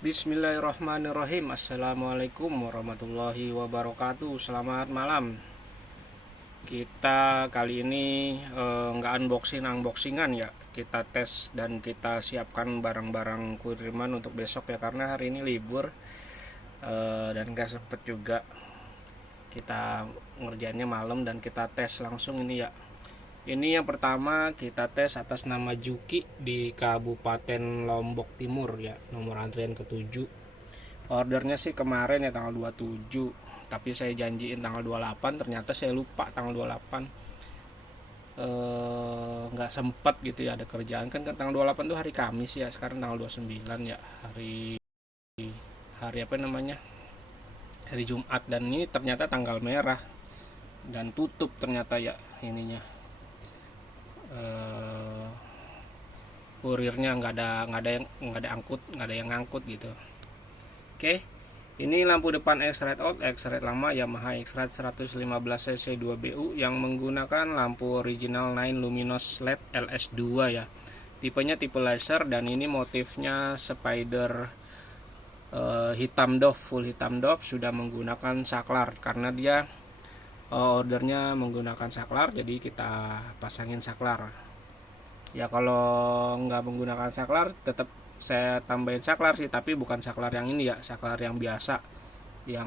Bismillahirrahmanirrahim. Assalamualaikum warahmatullahi wabarakatuh. Selamat malam. Kita kali ini nggak unboxingan ya. Kita tes dan kita siapkan barang-barang kiriman untuk besok ya, karena hari ini libur dan nggak sempet juga kita ngerjainnya malam, dan kita tes langsung ini ya. Ini yang pertama kita tes atas nama Juki di Kabupaten Lombok Timur ya, nomor antrian ke-7. Ordernya sih kemarin ya tanggal 27, tapi saya janjiin tanggal 28, ternyata saya lupa tanggal 28. Nggak sempet gitu ya, ada kerjaan kan tanggal 28 tuh hari Kamis ya, sekarang tanggal 29 ya, hari hari apa namanya? Hari Jumat, dan ini ternyata tanggal merah dan tutup ternyata ya ininya. Kurirnya nggak ada yang ngangkut gitu. Oke, ini lampu depan X-Rite out, X-Rite lama Yamaha X-Rite 115 cc 2BU yang menggunakan lampu original 9 luminous LED LS2 ya. Tipenya tipe laser, dan ini motifnya spider hitam dove, full hitam dove, sudah menggunakan saklar karena dia ordernya menggunakan saklar, jadi kita pasangin saklar ya. Kalau nggak menggunakan saklar tetap saya tambahin saklar sih, tapi bukan saklar yang ini ya, saklar yang biasa, yang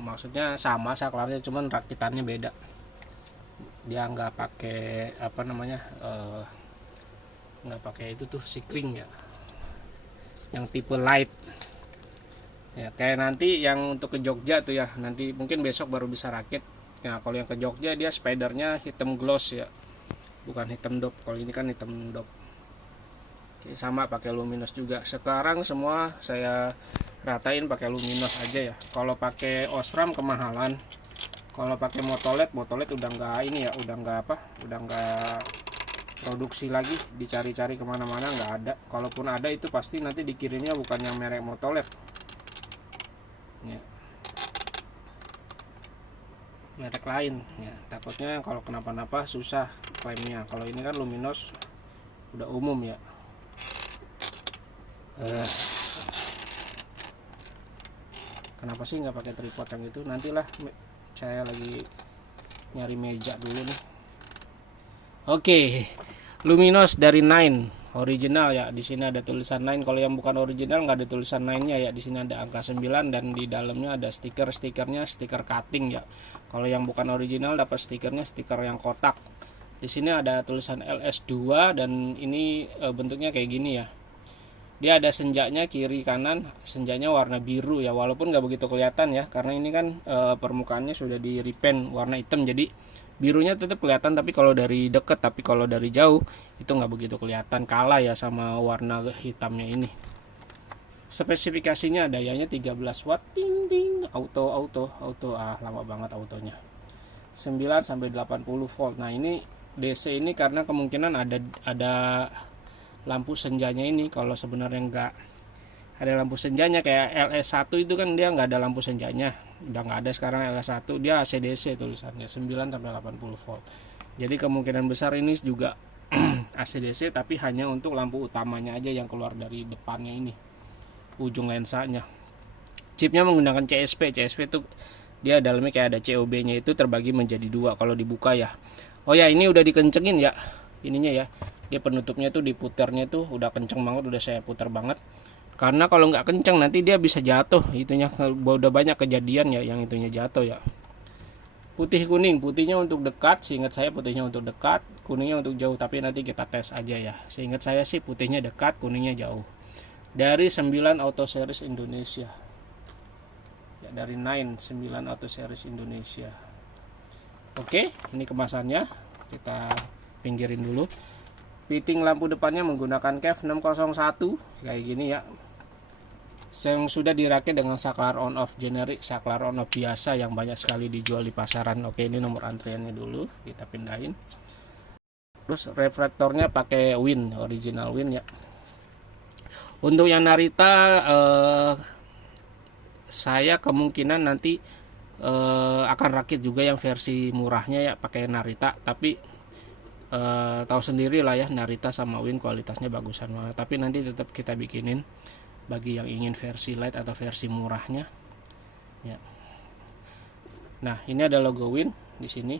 maksudnya sama saklarnya cuman rakitannya beda. Dia nggak pakai apa namanya, nggak pakai itu tuh sikring ya, yang tipe light ya, kayak nanti yang untuk ke Jogja tuh ya, nanti mungkin besok baru bisa rakit. Nah, kalau yang ke Jogja dia spidernya hitam gloss ya, bukan hitam dop. Kalau ini kan hitam dop. Oke, sama pakai luminous juga. Sekarang semua saya ratain pakai luminous aja ya. Kalau pakai Osram kemahalan. Kalau pakai motolet udah nggak ini ya, udah nggak produksi lagi, dicari-cari kemana-mana nggak ada. Kalaupun ada itu pasti nanti dikirimnya bukan yang merek motolet ya, merek lain ya, takutnya kalau kenapa-napa susah klaimnya. Kalau ini kan luminous udah umum ya. Kenapa sih nggak pakai tripod yang itu? Nantilah, saya lagi nyari meja dulu nih. Oke, luminous dari 9 original ya. Di sini ada tulisan 9. Kalau yang bukan original nggak ada tulisan 9-nya ya. Di sini ada angka 9 dan di dalamnya ada stikernya stiker cutting ya. Kalau yang bukan original dapat stikernya stiker yang kotak. Di sini ada tulisan LS2, dan ini bentuknya kayak gini ya. Dia ada senjanya kiri kanan, senjanya warna biru ya, walaupun nggak begitu kelihatan ya, karena ini kan permukaannya sudah di repaint warna hitam, jadi birunya tetap kelihatan, tapi kalau dari deket, tapi kalau dari jauh itu nggak begitu kelihatan, kalah ya sama warna hitamnya ini. Spesifikasinya dayanya 13 watt, ting ting, auto, lama banget autonya, 9 sampai 80 volt. Nah, ini DC ini karena kemungkinan ada lampu senjanya ini. Kalau sebenarnya nggak ada lampu senjanya kayak LS1 itu kan dia nggak ada lampu senjanya, udah nggak ada sekarang. LS1 dia AC/DC tulisannya 9 sampai 80 volt, jadi kemungkinan besar ini juga AC/DC, tapi hanya untuk lampu utamanya aja yang keluar dari depannya ini, ujung lensanya. Chipnya menggunakan CSP itu dia dalamnya kayak ada COB nya, itu terbagi menjadi dua kalau dibuka ya. Oh ya, ini udah dikencengin ya ininya ya, dia penutupnya tuh diputernya tuh udah kenceng banget, udah saya putar banget, karena kalau nggak kenceng nanti dia bisa jatuh itunya. Udah banyak kejadian ya yang itunya jatuh ya. Putih kuning, putihnya untuk dekat, seingat saya putihnya untuk dekat, kuningnya untuk jauh, tapi nanti kita tes aja ya. Seingat saya sih putihnya dekat, kuningnya jauh. Dari 9 Auto Series Indonesia ya, dari 9 Auto Series Indonesia. Oke, ini kemasannya, kita pinggirin dulu. Fitting lampu depannya menggunakan KEF 601 kayak gini ya, yang sudah dirakit dengan saklar on off generik, saklar on off biasa yang banyak sekali dijual di pasaran. Oke, ini nomor antriannya dulu kita pindahin. Terus reflektornya pakai Win, original Win ya. Untuk yang Narita saya kemungkinan nanti akan rakit juga yang versi murahnya ya, pakai Narita, tapi tahu sendiri lah ya, Narita sama Win kualitasnya bagusan banget, tapi nanti tetap kita bikinin bagi yang ingin versi light atau versi murahnya ya. Nah, ini ada logo Win di sini.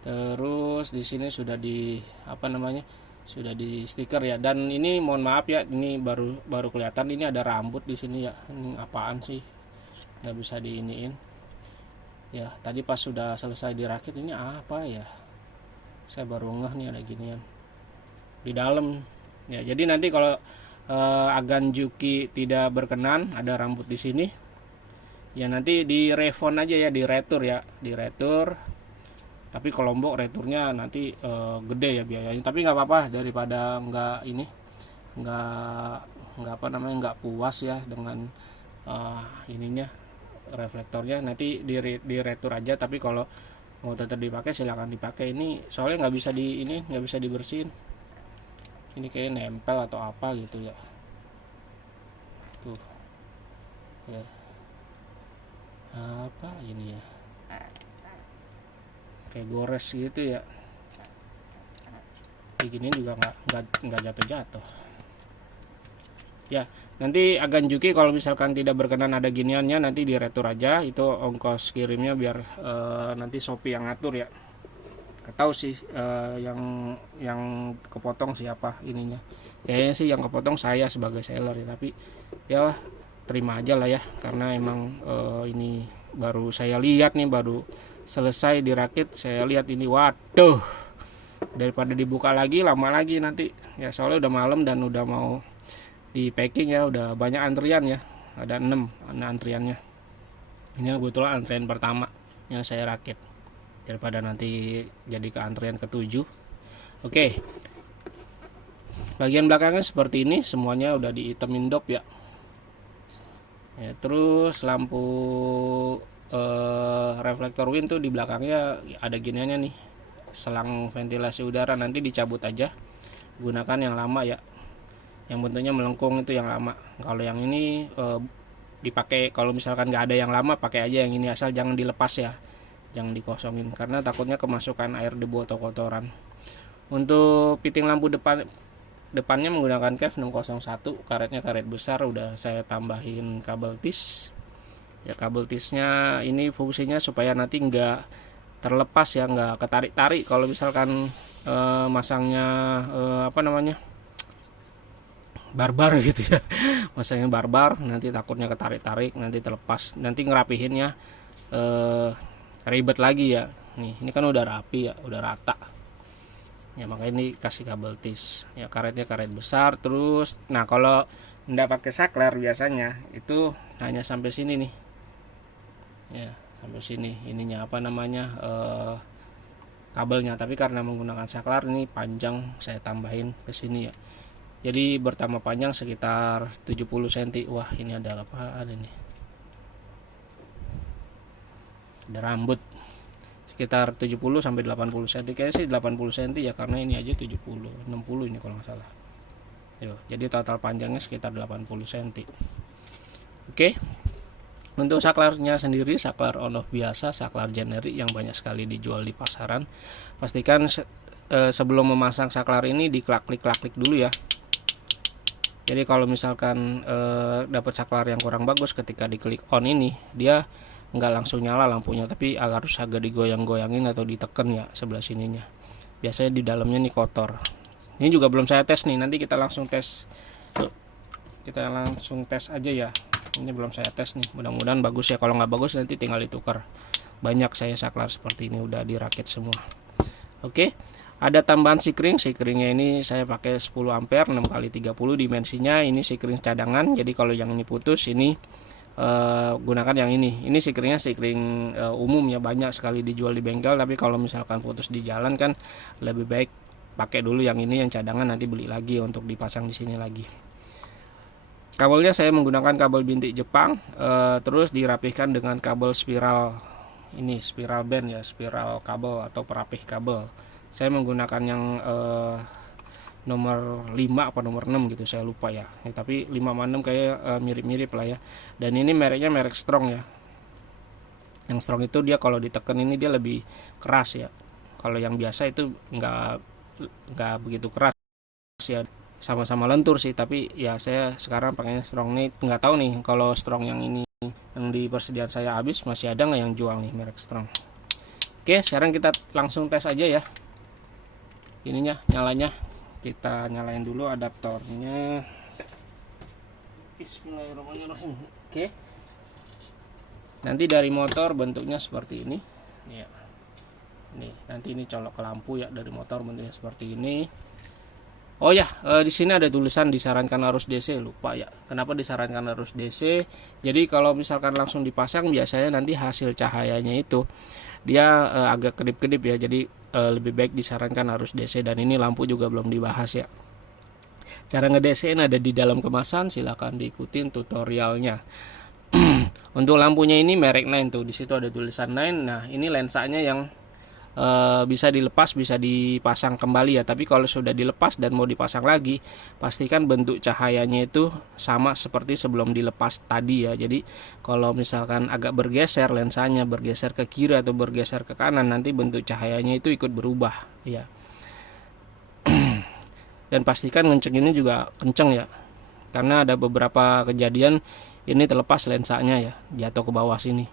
Terus di sini sudah di sudah di stiker ya. Dan ini mohon maaf ya, ini baru kelihatan, ini ada rambut di sini ya. Ini apaan sih? Nggak bisa diiniin. Ya, tadi pas sudah selesai dirakit, ini apa ya? Saya baru ngeh nih ada ginian di dalam. Ya, jadi nanti kalau Agan Juki tidak berkenan ada rambut di sini, ya nanti di refund aja ya, di retur ya, di retur. Tapi kalau Lombok returnya nanti gede ya biayanya, tapi nggak apa-apa, daripada nggak puas ya dengan ininya, reflektornya, nanti di retur aja. Tapi kalau mau tetap dipakai silahkan dipakai. Ini soalnya nggak bisa dibersihin, ini kayak nempel atau apa gitu ya, tuh ya, apa ini ya, kayak gores gitu ya. Begini juga nggak jatuh ya. Nanti Agan Juki kalau misalkan tidak berkenan ada giniannya, nanti diretur aja, itu ongkos kirimnya biar nanti Shopee yang ngatur ya. Nggak tahu sih yang kepotong siapa ininya, kayaknya sih yang kepotong saya sebagai seller ya. Tapi ya terima aja lah ya, karena emang ini baru saya lihat nih, baru selesai dirakit saya lihat ini, waduh, daripada dibuka lagi lama lagi nanti ya, soalnya udah malam dan udah mau di packing ya, udah banyak antrian ya, ada 6 antriannya. Ini kebetulan antrian pertama yang saya rakit, daripada nanti jadi ke antrian ke-7. Oke, bagian belakangnya seperti ini, semuanya udah dihitemin dop ya. Ya, terus lampu reflektor Win tuh di belakangnya ada giniannya nih, selang ventilasi udara, nanti dicabut aja, gunakan yang lama ya, yang bentuknya melengkung itu yang lama. Kalau yang ini dipakai, kalau misalkan nggak ada yang lama pakai aja yang ini, asal jangan dilepas ya, jangan dikosongin karena takutnya kemasukan air, debu atau kotoran. Untuk fitting lampu depannya menggunakan KEF 601, karetnya karet besar, udah saya tambahin kabel tis ya. Kabel tisnya ini fungsinya supaya nanti nggak terlepas ya, nggak ketarik-tarik kalau misalkan masangnya barbar gitu ya. Masangnya barbar nanti takutnya ketarik-tarik, nanti terlepas, nanti ngerapihinnya ribet lagi ya. Ini kan udah rapi ya, udah rata ya, makanya ini kasih kabel tis ya. Karetnya karet besar. Terus nah, kalau nggak pakai saklar biasanya itu hanya sampai sini nih ya, sampai sini ininya kabelnya. Tapi karena menggunakan saklar ini panjang, saya tambahin ke sini ya, jadi bertambah panjang sekitar 70 cm. Wah, ini ada apaan ini, ada rambut sekitar 70 sampai 80 cm, kayaknya sih 80 cm ya, karena ini aja 70 60 ini kalau nggak salah. Jadi total panjangnya sekitar 80 cm. Oke. Untuk saklarnya sendiri, saklar on off biasa, saklar generik yang banyak sekali dijual di pasaran. Pastikan sebelum memasang saklar ini diklik-klik dulu ya. Jadi kalau misalkan dapat saklar yang kurang bagus, ketika diklik on ini dia nggak langsung nyala lampunya, tapi harus agak digoyang-goyangin atau diteken ya sebelah sininya. Biasanya di dalamnya nih kotor. Ini juga belum saya tes nih, nanti kita langsung tes aja ya. Ini belum saya tes nih, mudah-mudahan bagus ya. Kalau nggak bagus nanti tinggal ditukar. Banyak saya saklar seperti ini udah dirakit semua. Oke, ada tambahan sikringnya ini saya pakai 10 ampere 6x30 dimensinya. Ini sikring cadangan, jadi kalau yang ini putus ini gunakan yang ini sikringnya sikring umum ya, banyak sekali dijual di bengkel. Tapi kalau misalkan putus di jalan kan lebih baik pakai dulu yang ini, yang cadangan, nanti beli lagi untuk dipasang di sini lagi. Kabelnya saya menggunakan kabel bintik Jepang, terus dirapihkan dengan kabel spiral ini, spiral band ya, spiral kabel atau perapih kabel. Saya menggunakan yang nomor 5 apa nomor 6 gitu, saya lupa ya. Tapi 5 sama 6 kayak mirip-mirip lah ya. Dan ini mereknya merek Strong ya. Yang Strong itu dia kalau diteken ini dia lebih keras ya. Kalau yang biasa itu nggak begitu keras ya. sama-sama lentur sih, tapi ya saya sekarang pakainya strong nih. Nggak tahu nih kalau strong yang ini yang di persediaan saya habis, masih ada nggak yang jual nih merek strong. Oke, sekarang kita langsung tes aja ya ininya, nyalanya. Kita nyalain dulu adaptornya. Bismillahirrahmanirrahim. Oke, nanti dari motor bentuknya seperti ini ya. Nih, nanti ini colok ke lampu ya, dari motor bentuknya seperti ini. Oh ya, di sini ada tulisan disarankan arus DC, lupa ya. Kenapa disarankan arus DC? Jadi kalau misalkan langsung dipasang, biasanya nanti hasil cahayanya itu dia agak kedip-kedip ya. Jadi lebih baik disarankan arus DC, dan ini lampu juga belum dibahas ya. Cara nge-DC-in ada di dalam kemasan, silahkan diikutin tutorialnya. Untuk lampunya ini merek 9 tuh, di situ ada tulisan 9. Nah, ini lensanya yang bisa dilepas, bisa dipasang kembali ya. Tapi kalau sudah dilepas dan mau dipasang lagi, pastikan bentuk cahayanya itu sama seperti sebelum dilepas tadi ya. Jadi kalau misalkan agak bergeser, lensanya bergeser ke kiri atau bergeser ke kanan, nanti bentuk cahayanya itu ikut berubah ya. Dan pastikan ngencenginnya juga kenceng ya, karena ada beberapa kejadian ini terlepas lensanya ya, jatuh ke bawah sini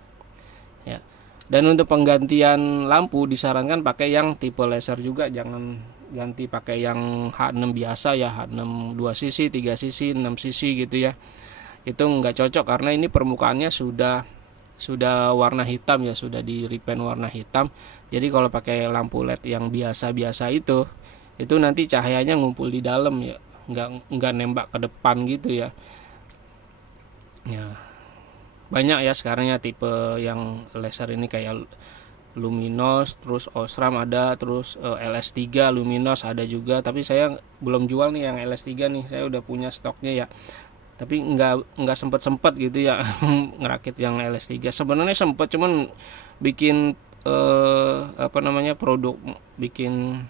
ya. Dan untuk penggantian lampu disarankan pakai yang tipe laser juga, jangan ganti pakai yang H6 biasa ya, H6 2 cc, 3 cc, 6 cc gitu ya. Itu nggak cocok karena ini permukaannya sudah warna hitam ya, sudah di repaint warna hitam. Jadi kalau pakai lampu LED yang biasa-biasa itu nanti cahayanya ngumpul di dalam ya, nggak nembak ke depan gitu ya. Ya. Banyak ya sekarang ya tipe yang laser ini, kayak Luminos, terus Osram ada, terus LS3 Luminos ada juga. Tapi saya belum jual nih yang LS3 nih, saya udah punya stoknya ya. Tapi nggak sempet gitu ya ngerakit yang LS3. Sebenarnya sempet, cuman bikin produk, bikin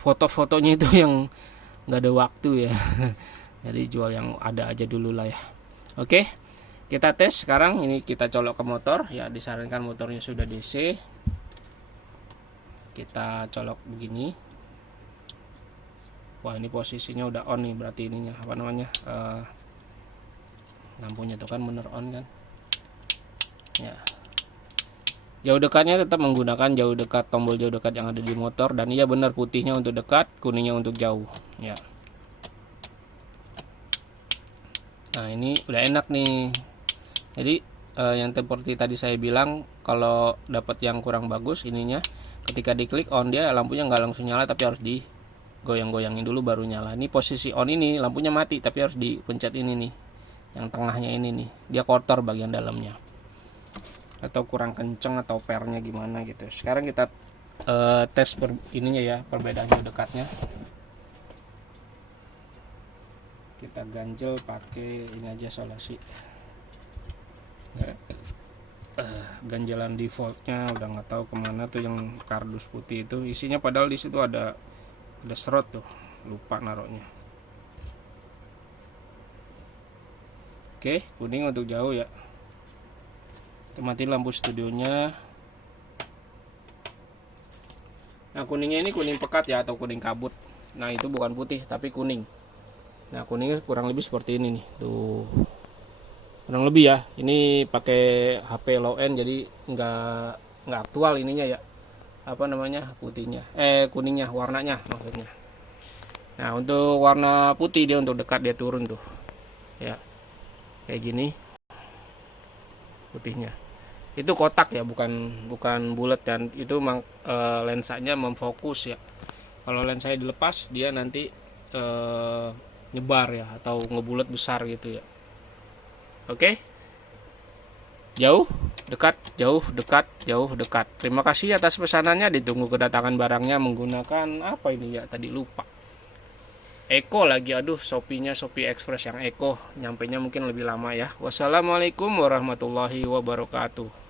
foto-fotonya itu yang nggak ada waktu ya. Jadi jual yang ada aja dulu lah ya. Oke, kita tes sekarang. Ini kita colok ke motor ya, disarankan motornya sudah DC. Kita colok begini. Wah, ini posisinya udah on nih, berarti ininya lampunya tuh kan bener on kan ya. Jauh dekatnya tetap menggunakan jauh dekat, tombol jauh dekat yang ada di motor. Dan iya benar, putihnya untuk dekat, kuningnya untuk jauh ya. Nah, ini udah enak nih. Jadi yang seperti tadi saya bilang, kalau dapat yang kurang bagus ininya, ketika diklik on dia lampunya nggak langsung nyala, tapi harus digoyang-goyangin dulu baru nyala. Ini posisi on ini lampunya mati, tapi harus dipencet ini nih, yang tengahnya ini nih, dia kotor bagian dalamnya, atau kurang kenceng atau pernya gimana gitu. Sekarang kita tes ininya ya, perbedaan jauh dekatnya. Kita ganjel pakai ini aja, solasi. Ganjelan defaultnya udah nggak tahu kemana tuh, yang kardus putih itu isinya, padahal di situ ada serot tuh, lupa naruhnya. Oke, kuning untuk jauh ya. Kita matiin lampu studionya. Nah, kuningnya ini kuning pekat ya, atau kuning kabut. Nah, itu bukan putih tapi kuning. Nah, kuningnya kurang lebih seperti ini nih tuh, kurang lebih ya. Ini pakai HP low end, jadi nggak aktual ininya ya, putihnya, kuningnya, warnanya maksudnya. Nah, untuk warna putih dia untuk dekat dia turun tuh ya, kayak gini putihnya. Itu kotak ya, bukan bulat, dan itu lensanya memfokus ya. Kalau lensanya dilepas dia nanti nyebar ya, atau ngebulat besar gitu ya. Oke, jauh dekat, jauh dekat, jauh dekat. Terima kasih atas pesanannya, ditunggu kedatangan barangnya menggunakan apa ini ya, tadi lupa, Eko lagi. Aduh, Shopee-nya Shopee Express yang Eko, nyampainya mungkin lebih lama ya. Wassalamualaikum warahmatullahi wabarakatuh.